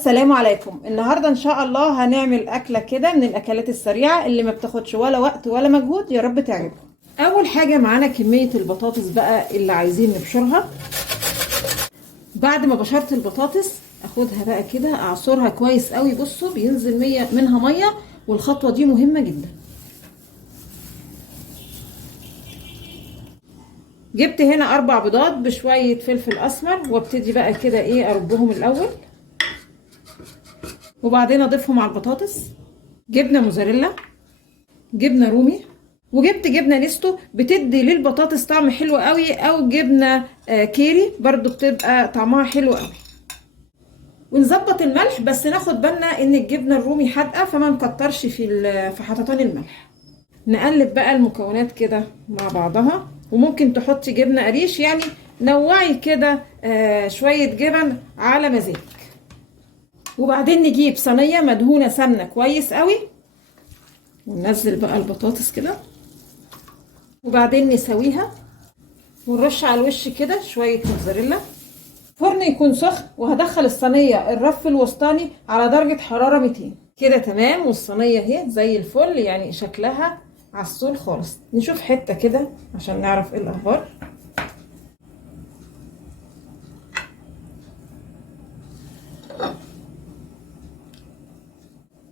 السلام عليكم. النهارده ان شاء الله هنعمل اكله كده من الاكلات السريعه اللي ما بتاخدش ولا وقت ولا مجهود، يا رب تعجبكم. اول حاجه معانا كميه البطاطس بقى اللي عايزين نبشرها. بعد ما بشرت البطاطس اخدها بقى كده اعصرها كويس قوي. بصوا بينزل منها ميه، والخطوه دي مهمه جدا. جبت هنا 4 بيضات بشويه فلفل اسمر، وابتدي بقى كده اربهم الاول، وبعدين اضيفهم على البطاطس. جبنه موزاريلا، جبنه رومي، وجبت جبنه نستو بتدي للبطاطس طعم حلو قوي، او جبنه كيري برضو بتبقى طعمها حلو قوي. ونظبط الملح، بس ناخد بالنا ان الجبنه الرومي حادقه فما نكترش في حطتان الملح. نقلب بقى المكونات كده مع بعضها، وممكن تحطي جبنه قريش، يعني نوعي كده شويه جبن على مزاجك. وبعدين نجيب صينيه مدهونه سمنه كويس قوي، وننزل بقى البطاطس كده، وبعدين نسويها، ونرش على الوش كده شويه موتزاريلا. فرن يكون سخن، وهدخل الصينيه الرف الوسطاني على درجه حراره 200 كده تمام. والصينيه اهي زي الفل، يعني شكلها عسول خالص. نشوف حته كده عشان نعرف ايه الاخبار.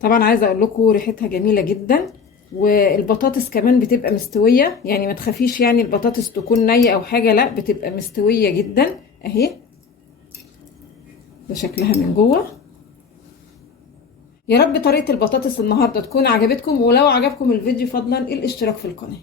طبعا عايزه اقول لكم ريحتها جميله جدا، والبطاطس كمان بتبقى مستويه، يعني ما تخافيش يعني البطاطس تكون نيه او حاجه، لا بتبقى مستويه جدا اهي. ده شكلها من جوه. يا رب طريقه البطاطس النهارده تكون عجبتكم، ولو عجبكم الفيديو فضلا الاشتراك في القناه.